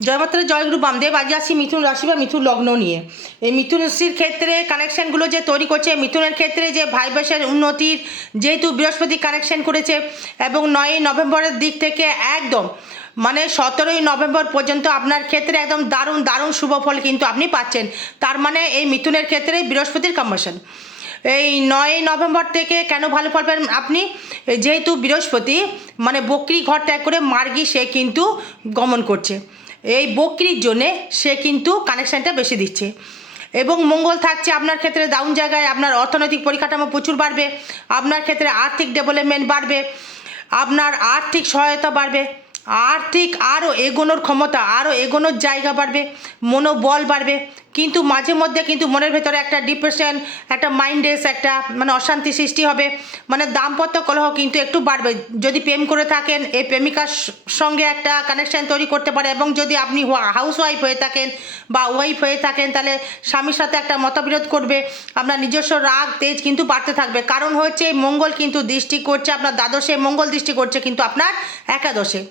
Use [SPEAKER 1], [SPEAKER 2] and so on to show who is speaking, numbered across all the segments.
[SPEAKER 1] জয়মাত্রা জয়গুরু বামদেব, আজ আসি মিথুন রাশি বা মিথুন লগ্ন নিয়ে। এই মিথুন রাশির ক্ষেত্রে কানেকশনগুলো যে তৈরি করছে, মিথুনের ক্ষেত্রে যে ভাইব্রেশন উন্নতির যেহেতু বৃহস্পতি কানেকশন করেছে এবং নয়ই নভেম্বরের দিক থেকে একদম মানে সতেরোই নভেম্বর পর্যন্ত আপনার ক্ষেত্রে একদম দারুণ দারুণ শুভ ফল কিন্তু আপনি পাচ্ছেন। তার মানে এই মিথুনের ক্ষেত্রে বৃহস্পতির কম্বাসন এই নয় নভেম্বর থেকে কেন ভালো ফল পাবেন আপনি? যেহেতু বৃহস্পতি মানে বকরি ঘর ত্যাগ করে মার্গি সে কিন্তু গমন করছে। এই বকরির জন্যে সে কিন্তু কানেকশানটা বেশি দিচ্ছে। এবং মঙ্গল থাকছে আপনার ক্ষেত্রে দাউন জায়গায়, আপনার অর্থনৈতিক পরিকাঠামো প্রচুর বাড়বে, আপনার ক্ষেত্রে আর্থিক ডেভেলপমেন্ট বাড়বে, আপনার আর্থিক সহায়তা বাড়বে, আর্থিক আরও এগোনোর ক্ষমতা আরও এগোনোর জায়গা বাড়বে, মনোবল বাড়বে। কিন্তু মাঝে মধ্যে কিন্তু মনের ভেতরে একটা ডিপ্রেশন একটা মাইন্ডেস একটা মানে অশান্তি সৃষ্টি হবে। মানে দাম্পত্য কলহ কিন্তু একটু বাড়বে। যদি প্রেম করে থাকেন, এই প্রেমিকার সঙ্গে একটা কানেকশন তৈরি করতে পারে এবং যদি আপনি হাউস ওয়াইফ হয়ে থাকেন বা ওয়াইফ হয়ে থাকেন, তাহলে স্বামীর সাথে একটা মতবিরোধ করবে। আপনার নিজস্ব রাগ, তেজ কিন্তু বাড়তে থাকবে। কারণ হচ্ছে, মঙ্গল কিন্তু দৃষ্টি করছে আপনার দ্বাদশে, মঙ্গল দৃষ্টি করছে কিন্তু আপনার একাদশে।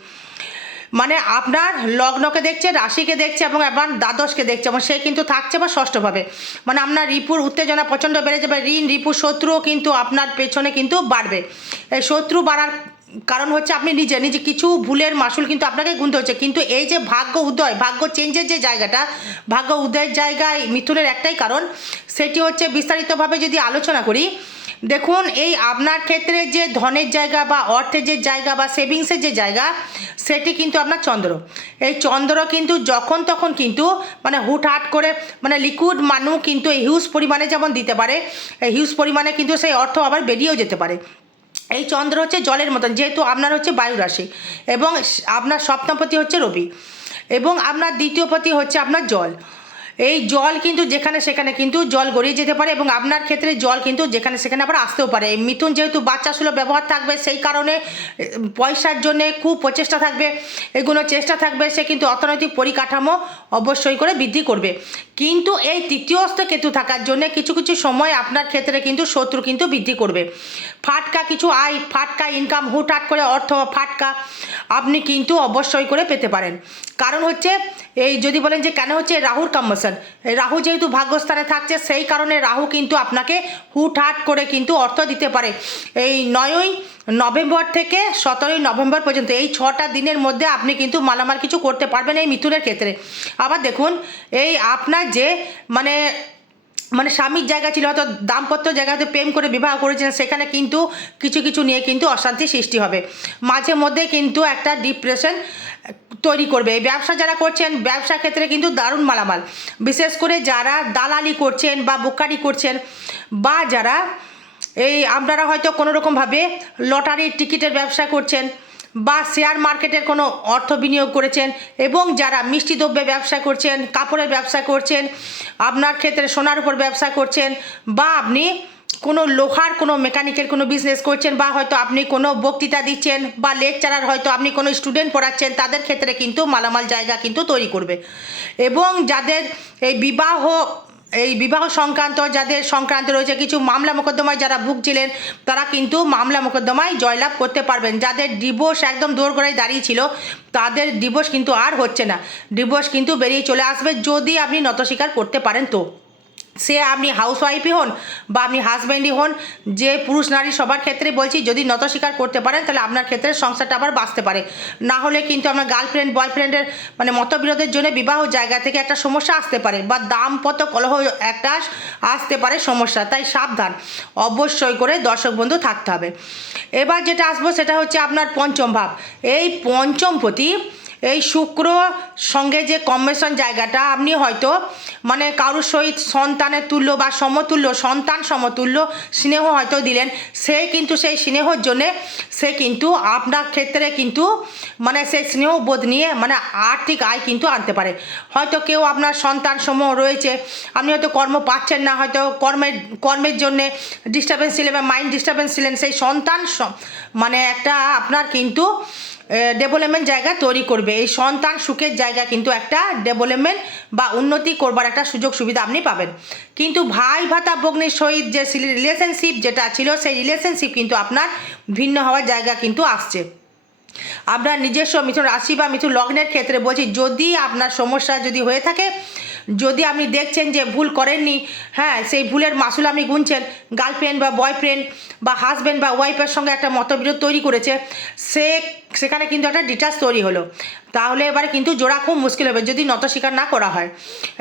[SPEAKER 1] মানে আপনার লগ্নকে দেখছে, রাশিকে দেখছে এবং আপনার দ্বাদশকে দেখছে এবং সে কিন্তু থাকছে বা ষষ্ঠভাবে। মানে আপনার রিপুর উত্তেজনা প্রচণ্ড বেড়ে যাবে ঋণ, রিপুর শত্রুও কিন্তু আপনার পেছনে কিন্তু বাড়বে। এই শত্রু বাড়ার কারণ হচ্ছে আপনি নিজে নিজে কিছু ভুলের মাসুল কিন্তু আপনাকে গুনতে হচ্ছে। কিন্তু এই যে ভাগ্য উদয়, ভাগ্য চেঞ্জের যে জায়গাটা, ভাগ্য উদয়ের জায়গায় মিথুনের একটাই কারণ, সেটি হচ্ছে বিস্তারিতভাবে যদি আলোচনা করি দেখুন, এই আপনার ক্ষেত্রে যে ধনের জায়গা বা অর্থের যে জায়গা বা সেভিংসের যে জায়গা, সেটি কিন্তু আপনার চন্দ্র। এই চন্দ্র কিন্তু যখন তখন কিন্তু মানে হুটহাট করে মানে লিকুইড মানুষ কিন্তু এই হিউজ পরিমাণে যেমন দিতে পারে, এই হিউজ পরিমাণে কিন্তু সেই অর্থ আবার বেরিয়েও যেতে পারে। এই চন্দ্র হচ্ছে জলের মতন, যেহেতু আপনার হচ্ছে বায়ু রাশি এবং আপনার সপ্তমপতি হচ্ছে রবি এবং আপনার দ্বিতীয় পতি হচ্ছে আপনার জল। এই জল কিন্তু যেখানে সেখানে কিন্তু জল গড়িয়ে যেতে পারে এবং আপনার ক্ষেত্রে জল কিন্তু যেখানে সেখানে আবার আসতেও পারে। এই মিথুন যেহেতু বাচ্চা সুলভ ব্যবহার থাকবে, সেই কারণে পয়সার জন্যে খুব প্রচেষ্টা থাকবে এগুলো চেষ্টা থাকবে, সে কিন্তু অর্থনৈতিক পরিকাঠামো অবশ্যই করে বৃদ্ধি করবে। কিন্তু এই তৃতীয়স্থ কেতু থাকার জন্য কিছু কিছু সময় আপনার ক্ষেত্রে কিন্তু শত্রু কিন্তু বৃদ্ধি করবে। ফাটকা কিছু আয়, ফাটকা ইনকাম হুটহাট করে অর্থ ফাটকা আপনি কিন্তু অবশ্যই করে পেতে পারেন। কারণ হচ্ছে, এই যদি বলেন যে কেন হচ্ছে রাহুর কম্বাসন রাহু যেহেতু ভাগ্যস্থানে থাকছে, সেই কারণে রাহু কিন্তু আপনাকে হুটহাট করে কিন্তু অর্থ দিতে পারে। এই নয়ই নভেম্বর থেকে সতেরোই নভেম্বর পর্যন্ত এই ছটা দিনের মধ্যে আপনি কিন্তু মালামাল কিছু করতে পারবেন এই মিথুনের ক্ষেত্রে। আবার দেখুন, এই আপনার যে মানে মানে স্বামীর জায়গা ছিল, হয়তো দাম্পত্য জায়গাতে প্রেম করে বিবাহ করেছেন সেখানে কিন্তু কিছু কিছু নিয়ে কিন্তু অশান্তি সৃষ্টি হবে। মাঝে মধ্যে কিন্তু একটা ডিপ্রেশন তৈরি করবে। এই ব্যবসা যারা করছেন ব্যবসা ক্ষেত্রে কিন্তু দারুণ মালামাল। বিশেষ করে যারা দালালি করছেন বা বোকারি করছেন বা যারা এই আপনারা হয়তো কোনো রকমভাবে লটারির টিকিটের ব্যবসা করছেন বা শেয়ার মার্কেটের কোনো অর্থ বিনিয়োগ করেছেন এবং যারা মিষ্টি দ্রব্যের ব্যবসা করছেন, কাপড়ের ব্যবসা করছেন, আপনার ক্ষেত্রে সোনার উপর ব্যবসা করছেন বা আপনি কোনো লোহার, কোনো মেকানিকের কোনো বিজনেস করছেন বা হয়তো আপনি কোনো বক্তৃতা দিচ্ছেন বা লেকচারার হয়তো আপনি কোনো স্টুডেন্ট পড়াচ্ছেন, তাদের ক্ষেত্রে কিন্তু মালামাল জায়গা কিন্তু তৈরি করবে। এবং যাদের এই বিবাহ এই বিবাহ সংক্রান্ত, যাদের সংক্রান্ত রয়েছে কিছু মামলা মোকদ্দমায় যারা ভুগছিলেন, তারা কিন্তু মামলা মোকদ্দমায় জয়লাভ করতে পারবেন। যাদের ডিভোর্স একদম দোরগোড়ায় দাঁড়িয়ে ছিল, তাদের ডিভোর্স কিন্তু আর হচ্ছে না। ডিভোর্স কিন্তু বেরিয়ে চলে আসবে যদি আপনি নত স্বীকার করতে পারেন তো। সে আপনি হাউস ওয়াইফই হন বা আপনি হাজব্যান্ডই হন, যে পুরুষ নারী সবার ক্ষেত্রে বলছি, যদি নত স্বীকার করতে পারেন, তাহলে আপনার ক্ষেত্রে সংসারটা আবার বাঁচতে পারে। না হলে কিন্তু আপনার গার্লফ্রেন্ড বয়ফ্রেন্ডের মানে মতবিরোধের জন্য বিবাহ জায়গা থেকে একটা সমস্যা আসতে পারে বা দাম্পত্য কলহ একটা আসতে পারে সমস্যা, তাই সাবধান। অবশ্যই করে দর্শক বন্ধু থাকতে হবে। এবার যেটা আসব সেটা হচ্ছে আপনার পঞ্চম ভাব। এই পঞ্চমপতি এই শুক্র সঙ্গে যে কম্বিনেশন জায়গাটা, আপনি হয়তো মানে কারুর সহিত সন্তানের তুল্য বা সমতুল্য, সন্তান সমতুল্য স্নেহ হয়তো দিলেন, সে কিন্তু সেই স্নেহর জন্যে, সে কিন্তু আপনার ক্ষেত্রে কিন্তু মানে সেই স্নেহবোধ নিয়ে মানে আর্থিক আয় কিন্তু আনতে পারে। হয়তো কেউ আপনার সন্তান সমূহ রয়েছে, আপনি হয়তো কর্ম পাচ্ছেন না, হয়তো কর্মের কর্মের জন্যে ডিস্টারবেন্স ছিলেন বা মাইন্ড ডিস্টারবেন্স ছিলেন, সেই সন্তান মানে একটা আপনার কিন্তু ডেভেলপমেন্ট জায়গা তৈরি করবে। এই সন্তান সুখের জায়গা কিন্তু একটা ডেভেলপমেন্ট বা উন্নতি করবার একটা সুযোগ সুবিধা আপনি পাবেন। কিন্তু ভাই, ভাতা, ভগ্নির সহিত যে রিলেশনশিপ যেটা ছিল, সেই রিলেশনশিপ কিন্তু আপনার ভিন্ন হওয়ার জায়গা কিন্তু আসছে। আপনার নিজস্ব মিথুন রাশি বা মিথুন লগ্নের ক্ষেত্রে বলছি, যদি আপনার সমস্যা যদি হয়ে থাকে, যদি আপনি দেখছেন যে ভুল করেননি হ্যাঁ সেই ভুলের মাসুল আপনি গুনছেন গার্লফ্রেন্ড বা বয়ফ্রেন্ড বা হাজব্যান্ড বা ওয়াইফের সঙ্গে একটা মতবিরোধ তৈরি করেছে, সে সেখানে কিন্তু একটা ডিটাচ তৈরি হলো। তাহলে এবারে কিন্তু জোড়া খুব মুশকিল হবে, যদি নত স্বীকার না করা হয়।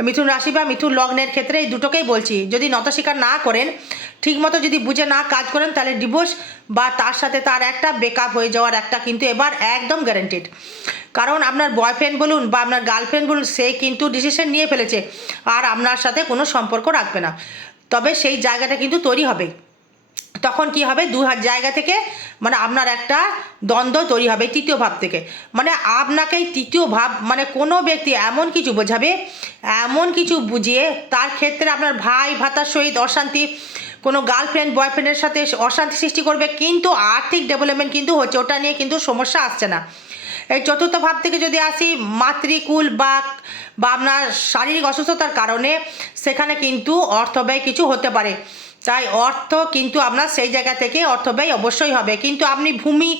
[SPEAKER 1] মিথুন রাশি বা মিথুন লগ্নের ক্ষেত্রে এই দুটোকেই বলছি, যদি নত স্বীকার না করেন, ঠিকমতো যদি বুঝে না কাজ করেন, তাহলে ডিভোর্স বা তার সাথে তার একটা বেকআপ হয়ে যাওয়ার একটা কিন্তু এবার একদম গ্যারেন্টেড কারণ আপনার বয়ফ্রেন্ড বলুন বা আপনার গার্লফ্রেন্ড বলুন, সে কিন্তু ডিসিশন নিয়ে ফেলেছে, আর আপনার সাথে কোনো সম্পর্ক রাখবে না। তবে সেই জায়গাটা কিন্তু তৈরি হবে। তখন কি হবে? দু জায়গা থেকে মানে আপনার একটা দ্বন্দ্ব তৈরি হবে তৃতীয় ভাব থেকে। মানে আপনাকে তৃতীয় ভাব মানে কোনো ব্যক্তি এমন কিছু বোঝাবে, এমন কিছু বুঝিয়ে তার ক্ষেত্রে আপনার ভাই ভাতার সহিত অশান্তি, কোনো গার্লফ্রেন্ড বয়ফ্রেন্ডের সাথে অশান্তি সৃষ্টি করবে, কিন্তু আর্থিক ডেভেলপমেন্ট কিন্তু হচ্ছে, ওটা নিয়ে কিন্তু সমস্যা আসছে না। এই চতুর্থ ভাব থেকে যদি আসি, মাতৃকুল বা বা আপনার শারীরিক অসুস্থতার কারণে সেখানে কিন্তু অর্থ ব্যয় কিছু হতে পারে। তাই অর্থ কিন্তু আপনার সেই জায়গা থেকে অর্থ ব্যয় অবশ্যই হবে। কিন্তু আপনি ভূমি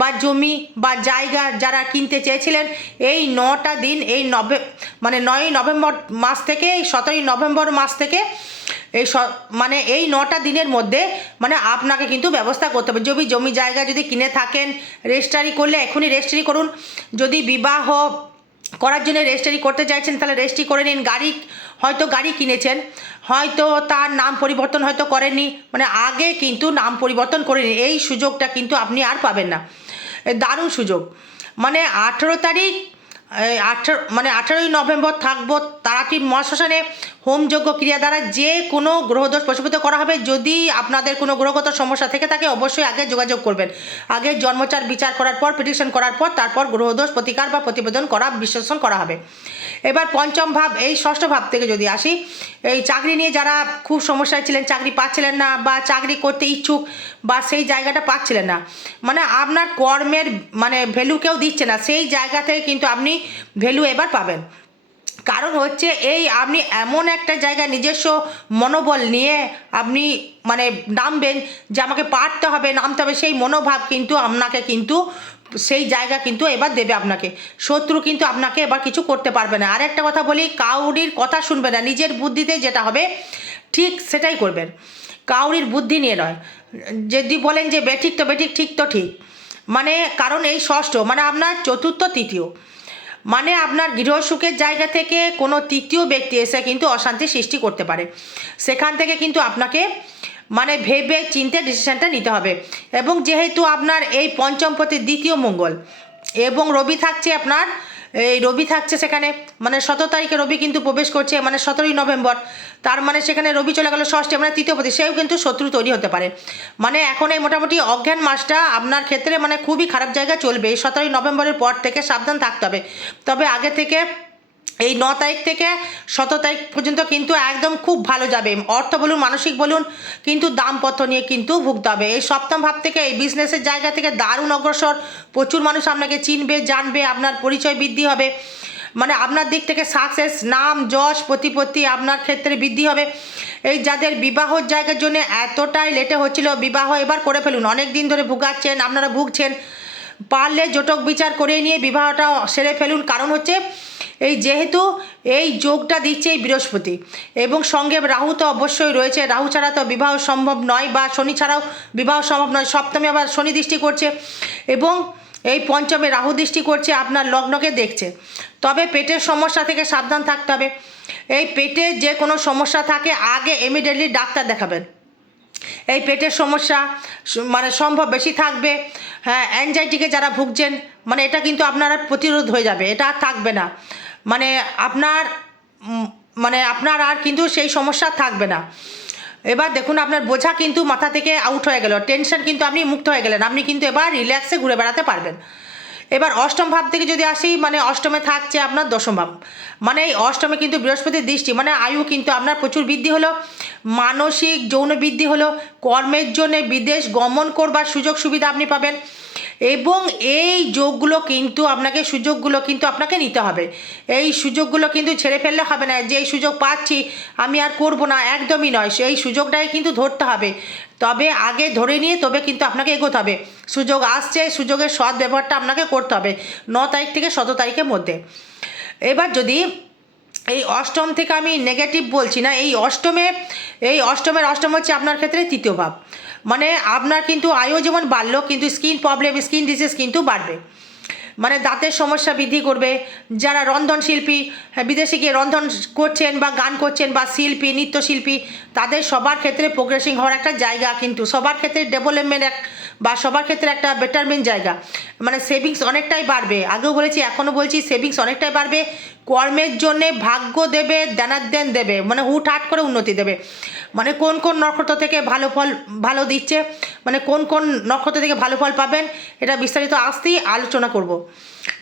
[SPEAKER 1] বা জমি বা জায়গা যারা কিনতে চেয়েছিলেন, এই নটা দিন, এই নভে মানে নয়ই নভেম্বর মাস থেকে, এই সতেরোই নভেম্বর মাস থেকে, এই মানে এই নটা দিনের মধ্যে মানে আপনাকে কিন্তু ব্যবস্থা করতে হবে। যদি জমি জায়গা যদি কিনে থাকেন রেজিস্ট্রারি করলে এখনই রেজিস্ট্রি করুন। যদি বিবাহ করার জন্য রেজিস্ট্রি করতে চাইছেন, তাহলে রেজিস্ট্রি করে নিন। গাড়ি, হয়তো গাড়ি কিনেছেন, হয়তো তার নাম পরিবর্তন হয়তো করেননি মানে আগে কিন্তু নাম পরিবর্তন করে নিন। এই সুযোগটা কিন্তু আপনি আর পাবেন না। দারুণ সুযোগ। মানে আঠেরো তারিখ আঠেরো মানে আঠেরোই নভেম্বর থাকব তারাটির মহাশ্মশানে। হোমযোগ্য ক্রিয়া দ্বারা যে কোনো গ্রহদোষ প্রশমিত করা হবে। যদি আপনাদের কোনো গ্রহগত সমস্যা থেকে থাকে, অবশ্যই আগে যোগাযোগ করবেন। আগে জন্মচার বিচার করার পর পিটিশন করার পর, তারপর গ্রহদোষ প্রতিকার বা প্রতিবেদন করা, বিশ্লেষণ করা হবে। এবার পঞ্চম ভাব, এই ষষ্ঠ ভাব থেকে যদি আসি, এই চাকরি নিয়ে যারা খুব সমস্যায় ছিলেন, চাকরি পাচ্ছিলেন না বা চাকরি করতে ইচ্ছুক বা সেই জায়গাটা পাচ্ছিলেন না মানে আপনার কর্মের মানে ভ্যালু কেউ দিচ্ছে না। সেই জায়গা থেকে কিন্তু আপনি ভ্যালু এবার পাবেন। কারণ হচ্ছে এই আপনি এমন একটা জায়গায় নিজস্ব মনোবল নিয়ে আপনি মানে নামবেন যে আমাকে পারতে হবে, নামতে হবে, সেই মনোভাব কিন্তু আপনাকে কিন্তু সেই জায়গা কিন্তু এবার দেবে আপনাকে। শত্রু কিন্তু আপনাকে এবার কিছু করতে পারবে না। আর একটা কথা বলি, কাউরির কথা শুনবে না। নিজের বুদ্ধিতে যেটা হবে, ঠিক সেটাই করবেন। কাউরির বুদ্ধি নিয়ে নয়। যদি বলেন যে বেঠিক তো বেঠিক ঠিক তো ঠিক। মানে কারণ এই ষষ্ঠ মানে আপনার চতুর্থ, তৃতীয়। মানে আপনার গৃহসুখের জায়গা থেকে কোনো তৃতীয় ব্যক্তি এসে কিন্তু অশান্তি সৃষ্টি করতে পারে। সেখান থেকে কিন্তু আপনাকে মানে ভেবে চিনতে ডিসিশানটা নিতে হবে। এবং যেহেতু আপনার এই পঞ্চম পথে দ্বিতীয় মঙ্গল এবং রবি থাকছে আপনার এই রবি থাকছে সেখানে। মানে সতেরো তারিখে রবি কিন্তু প্রবেশ করছে মানে সতেরোই নভেম্বর। তার মানে সেখানে রবি চলে গেল ষষ্ঠে মানে তৃতীয় পতি সেও কিন্তু শত্রু তৈরি হতে পারে। মানে এখন এই মোটামুটি অজ্ঞান মাসটা আপনার ক্ষেত্রে মানে খুবই খারাপ জায়গা চলবে। এই সতেরোই নভেম্বরের পর থেকে সাবধান থাকতে হবে। তবে আগে থেকে এই ন তারিখ থেকে সতেরো তারিখ পর্যন্ত কিন্তু একদম খুব ভালো যাবে। অর্থ বলুন, মানসিক বলুন, কিন্তু দামপত্র নিয়ে কিন্তু ভুগতে হবে। এই সপ্তম ভাব থেকে এই বিজনেসের জায়গা থেকে দারুণ অগ্রসর। প্রচুর মানুষ আপনাকে চিনবে, জানবে, আপনার পরিচয় বৃদ্ধি হবে। মানে আপনার দিক থেকে সাকসেস নাম, যশ, প্রতিপত্তি আপনার ক্ষেত্রে বৃদ্ধি হবে। এই যাদের বিবাহর জায়গার জন্য এতটাই লেটে হচ্ছিল, বিবাহ এবার করে ফেলুন। অনেক দিন ধরে ভুগাচ্ছেন, আপনারা ভুগছেন। পারলে জটক বিচার করে নিয়ে বিবাহটা সেরে ফেলুন। কারণ হচ্ছে, এই যেহেতু এই যোগটা দিচ্ছে এই বৃহস্পতি এবং সঙ্গে রাহু তো অবশ্যই রয়েছে। রাহু ছাড়া তো বিবাহ সম্ভব নয় বা শনি ছাড়াও বিবাহ সম্ভব নয়। সপ্তমে আবার শনি দৃষ্টি করছে এবং এই পঞ্চমে রাহু দৃষ্টি করছে, আপনার লগ্নকে দেখছে। তবে পেটের সমস্যা থেকে সাবধান থাকতে হবে। এই পেটে যে কোনো সমস্যা থাকে, আগে ইমিডিয়েটলি ডাক্তার দেখাবেন। এই পেটের সমস্যা মানে সম্ভব বেশি থাকবে। হ্যাঁ অ্যাংজাইটিকে যারা ভুগছেন মানে এটা কিন্তু আপনার প্রতিরোধ হয়ে যাবে, এটা আর থাকবে না। মানে আপনার মানে আপনার আর কিন্তু সেই সমস্যা থাকবে না। এবার দেখুন, আপনার বোঝা কিন্তু মাথা থেকে আউট হয়ে গেল টেনশন কিন্তু আপনি মুক্ত হয়ে গেলেন, আপনি কিন্তু এবার রিল্যাক্সে ঘুরে বেড়াতে পারবেন। এবার অষ্টম ভাব থেকে যদি আসি মানে অষ্টমে থাকছে আপনার দশম ভাব। মানে এই অষ্টমে কিন্তু বৃহস্পতির দৃষ্টি মানে আয়ু কিন্তু আপনার প্রচুর বৃদ্ধি হলো, মানসিক যৌন বৃদ্ধি হলো, কর্মের জন্যে বিদেশ গমন করবার সুযোগ সুবিধা আপনি পাবেন। এবং এই যোগগুলো কিন্তু আপনাকে, সুযোগগুলো কিন্তু আপনাকে নিতে হবে। এই সুযোগগুলো কিন্তু ছেড়ে ফেললে হবে না, যে এই সুযোগ পাচ্ছি, আমি আর করব না, একদমই নয়। সেই সুযোগটাই কিন্তু ধরতে হবে। তবে আগে ধরে নিয়ে তবে কিন্তু আপনাকে এগোতে হবে। সুযোগ আসছে, সুযোগের সৎ ব্যবহারটা আপনাকে করতে হবে ন তারিখ থেকে সতেরো তারিখের মধ্যে। এবার যদি এই অষ্টম থেকে আমি নেগেটিভ বলছি না, এই অষ্টমে, এই অষ্টমের অষ্টম হচ্ছে আপনার ক্ষেত্রে তৃতীয় ভাব। মানে আপনার কিন্তু আয়ু যেমন বাড়লো কিন্তু স্কিন প্রবলেম স্কিন ডিজিজ কিন্তু বাড়বে। মানে দাঁতের সমস্যা বৃদ্ধি করবে। যারা রন্ধন শিল্পী হ্যাঁ, বিদেশে গিয়ে রন্ধন করছেন বা গান করছেন বা শিল্পী নৃত্যশিল্পী তাদের সবার ক্ষেত্রে প্রোগ্রেসিং হওয়ার একটা জায়গা কিন্তু সবার ক্ষেত্রে ডেভেলপমেন্ট এক বা সবার ক্ষেত্রে একটা বেটারমেন্ট জায়গা। মানে সেভিংস অনেকটাই বাড়বে। আগেও বলেছি এখনও বলছি সেভিংস অনেকটাই বাড়বে। কর্মের জন্যে ভাগ্য দেবে দেনাদেন দেবে মানে হুট হাট করে উন্নতি দেবে। মানে কোন কোন নক্ষত্র থেকে ভালো ফল ভালো দিচ্ছে মানে কোন কোন নক্ষত্র থেকে ভালো ফল পাবেন, এটা বিস্তারিত আসতেই আলোচনা করব।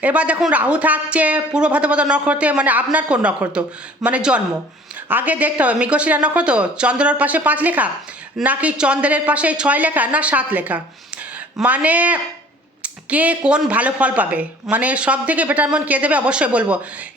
[SPEAKER 1] এবার দেখুন, রাহু থাকছে পূর্ব ভাদ্রপদ নক্ষত্রে মানে আপনার কোন নক্ষত্র? মানে জন্ম। আগে দেখতে হবে, মৃগশিরা নক্ষত্র, চন্দ্রের পাশে পাঁচ লেখা, নাকি চন্দ্রের পাশে ছয় লেখা, না সাত লেখা? মানে কে কোন ভালো ফল পাবে? মানে সব থেকে মন কে দেবে অবশ্যই বলব।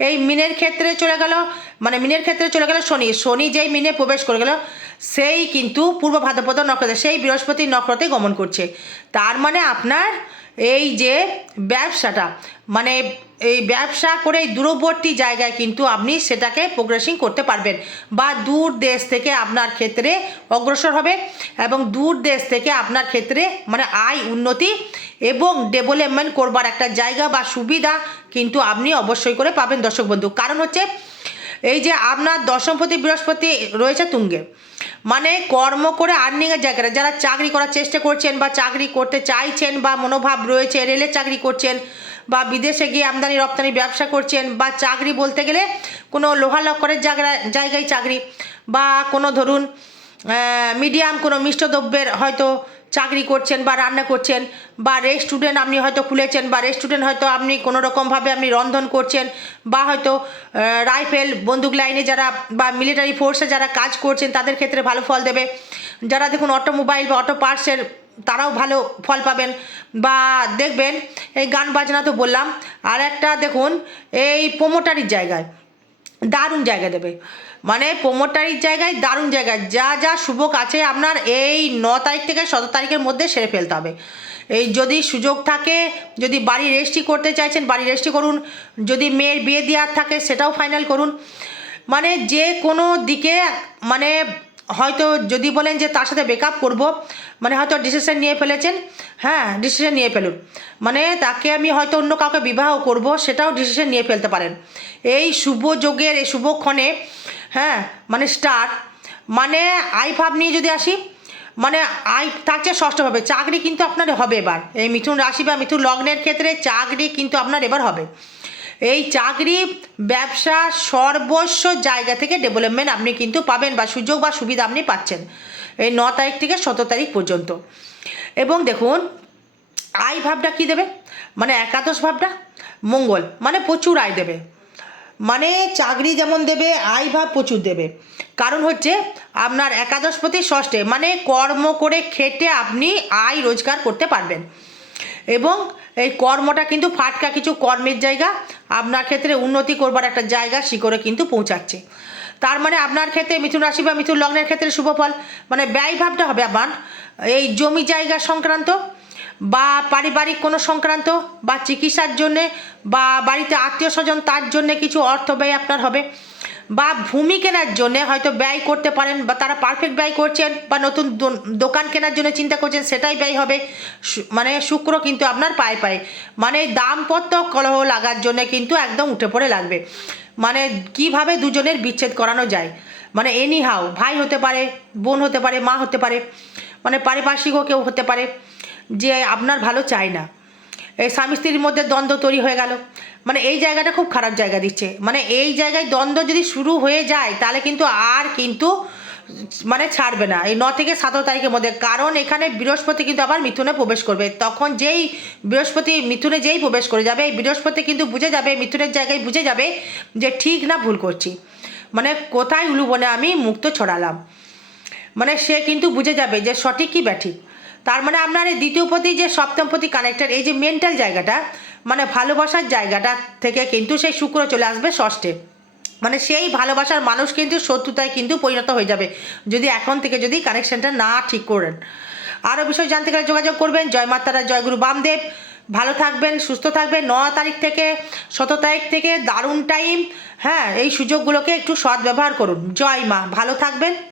[SPEAKER 1] এই মিনের ক্ষেত্রে চলে গেল মানে মিনের ক্ষেত্রে চলে গেল শনি। শনি যেই মিনে প্রবেশ করে গেল, সেই কিন্তু পূর্ব ভাদ্রপদ নক্ষত্রে, সেই বৃহস্পতি নক্ষত্রে গমন করছে। তার মানে আপনার এই যে ব্যবসাটা মানে এই ব্যবসা করে দূরবর্তী জায়গায় কিন্তু আপনি সেটাকে প্রোগ্রেসিং করতে পারবেন বা দূর দেশ থেকে আপনার ক্ষেত্রে অগ্রসর হবে এবং দূর দেশ থেকে আপনার ক্ষেত্রে মানে আয় উন্নতি এবং ডেভেলপমেন্ট করবার একটা জায়গা বা সুবিধা কিন্তু আপনি অবশ্যই করে পাবেন দর্শক বন্ধু। কারণ হচ্ছে এই যে আপনার দশমপতি বৃহস্পতি রয়েছে তুঙ্গে। মানে কর্ম করে আর্নিংয়ের জায়গাটা, যারা চাকরি করার চেষ্টা করছেন বা চাকরি করতে চাইছেন বা মনোভাব রয়েছে, রেলের চাকরি করছেন বা বিদেশে গিয়ে আমদানি, রপ্তানি, ব্যবসা করছেন বা চাকরি বলতে গেলে কোনো লোহা লক্করের জায়গা জায়গায় চাকরি বা কোনো ধরুন মিডিয়াম কোনো মিষ্টদ্রব্যের হয়তো চাকরি করছেন বা রান্না করছেন বা রেস্টুরেন্ট আপনি হয়তো খুলেছেন বা রেস্টুরেন্ট হয়তো আপনি কোনো রকমভাবে আপনি রন্ধন করছেন বা হয়তো রাইফেল, বন্দুক লাইনে যারা বা মিলিটারি ফোর্সে যারা কাজ করছেন তাদের ক্ষেত্রে ভালো ফল দেবে। যারা দেখুন অটোমোবাইল বা অটো পার্টসের তারাও ভালো ফল পাবেন। বা দেখবেন, এই গান বাজনা তো বললাম, আর একটা দেখুন, এই প্রোমোটারির জায়গায়, দারুণ জায়গা দেবে। মানে প্রোমোটারির জায়গায় দারুণ জায়গায় যা যা শুভ কাছে আপনার এই ন তারিখ থেকে সতেরো তারিখের মধ্যে সেরে ফেলতে হবে। এই যদি সুযোগ থাকে, যদি বাড়ি রেজিস্ট্রি করতে চাইছেন, বাড়ি রেজিস্ট্রি করুন। যদি মেয়ের বিয়ে দেওয়ার থাকে, সেটাও ফাইনাল করুন। মানে যে কোনো দিকে মানে হয়তো যদি বলেন যে তার সাথে বেকআপ করব মানে হয়তো ডিসিশন নিয়ে ফেলেছেন হ্যাঁ ডিসিশন নিয়ে ফেলুন। মানে তাকে আমি হয়তো অন্য কাউকে বিবাহ করব, সেটাও ডিসিশন নিয়ে ফেলতে পারেন। এই শুভ যোগের, এই শুভক্ষণে হ্যাঁ মানে স্টার মানে আই ভাব নিয়ে যদি আসি মানে আই থাকছে ষষ্ঠভাবে চাকরি কিন্তু আপনার হবে এবার। এই মিথুন রাশি বা মিথুন লগ্নের ক্ষেত্রে চাকরি কিন্তু আপনার এবার হবে। এই চাকরি, ব্যবসা সর্বস্ব জায়গা থেকে ডেভেলপমেন্ট আপনি কিন্তু পাবেন বা সুযোগ বা সুবিধা আপনি পাচ্ছেন। এই ন তারিখ থেকে সতেরো তারিখ পর্যন্ত। এবং দেখুন, আয় ভাবটা কি দেবে? মানে একাদশ ভাবটা? মঙ্গল। মানে প্রচুর আয় দেবে। মানে চাকরি যেমন দেবে, আয় ভাব প্রচুর দেবে। কারণ হচ্ছে, আপনার একাদশপতি ষষ্ঠে মানে কর্ম করে খেটে আপনি আয় রোজগার করতে পারবেন। এবং এই কর্মটা কিন্তু ফাটকা কিছু কর্মের জায়গা। আপনার ক্ষেত্রে উন্নতি করবার একটা জায়গা শিখরে কিন্তু পৌঁছাচ্ছে। তার মানে আপনার ক্ষেত্রে মিথুন রাশি বা মিথুন লগ্নের ক্ষেত্রে শুভ ফল। মানে ব্যয় ভাবটা হবে আপনার। এই জমি জায়গা সংক্রান্ত বা পারিবারিক কোনো সংক্রান্ত বা চিকিৎসার জন্যে বা বাড়িতে আত্মীয় স্বজন তার জন্যে কিছু অর্থ ব্যয় আপনার হবে। বা ভূমি কেনার জন্য হয়তো ব্যয় করতে পারেন বা তারা পারফেক্ট ব্যয় করছেন বা নতুন দোকান কেনার জন্য চিন্তা করছেন, সেটাই ব্যয় হবে। মানে শুক্র কিন্তু আপনার পায়ে পায়ে। মানে দামপত্র কলহ লাগার জন্য কিন্তু একদম উঠে পড়ে লাগবে। মানে কীভাবে দুজনের বিচ্ছেদ করানো যায়? মানে এনি হাও ভাই হতে পারে, বোন হতে পারে, মা হতে পারে মানে পারিপার্শ্বিকও কেউ হতে পারে, যে আপনার ভালো চায় না। এই স্বামী স্ত্রীর মধ্যে দ্বন্দ্ব তৈরি হয়ে গেল। মানে এই জায়গাটা খুব খারাপ জায়গা দিচ্ছে। মানে এই জায়গায় দ্বন্দ্ব যদি শুরু হয়ে যায়, তাহলে কিন্তু আর কিন্তু মানে ছাড়বে না। এই ন থেকে সতেরো তারিখের মধ্যে। কারণ এখানে বৃহস্পতি কিন্তু আবার মিথুনে প্রবেশ করবে। তখন যেই বৃহস্পতি মিথুনে যেই প্রবেশ করে যাবে, এই বৃহস্পতি কিন্তু বুঝে যাবে, মিথুনের জায়গায় বুঝে যাবে যে ঠিক না ভুল করছি। মানে কোথায় উলুবনে আমি মুক্ত ছড়ালাম। মানে সে কিন্তু বুঝে যাবে যে সঠিক কি ব্যাঠিক। তার মানে আপনার এই দ্বিতীয় প্রতি যে সপ্তম প্রতি কানেক্টেড এই যে মেন্টাল জায়গাটা মানে ভালোবাসার জায়গাটা থেকে কিন্তু সেই শুক্র চলে আসবে ষষ্ঠে। মানে সেই ভালোবাসার মানুষ কিন্তু শত্রুতায় কিন্তু পরিণত হয়ে যাবে, যদি এখন থেকে যদি কানেকশনটা না ঠিক করেন। আরও বিষয় জানতে গেলে যোগাযোগ করবেন। জয় মাতারা জয় গুরু বামদেব। ভালো থাকবেন, সুস্থ থাকবেন। ন তারিখ থেকে, সতেরো তারিখ থেকে দারুণ টাইম হ্যাঁ এই সুযোগগুলোকে একটু সদ্ব্যবহার করুন। জয় মা, ভালো থাকবেন।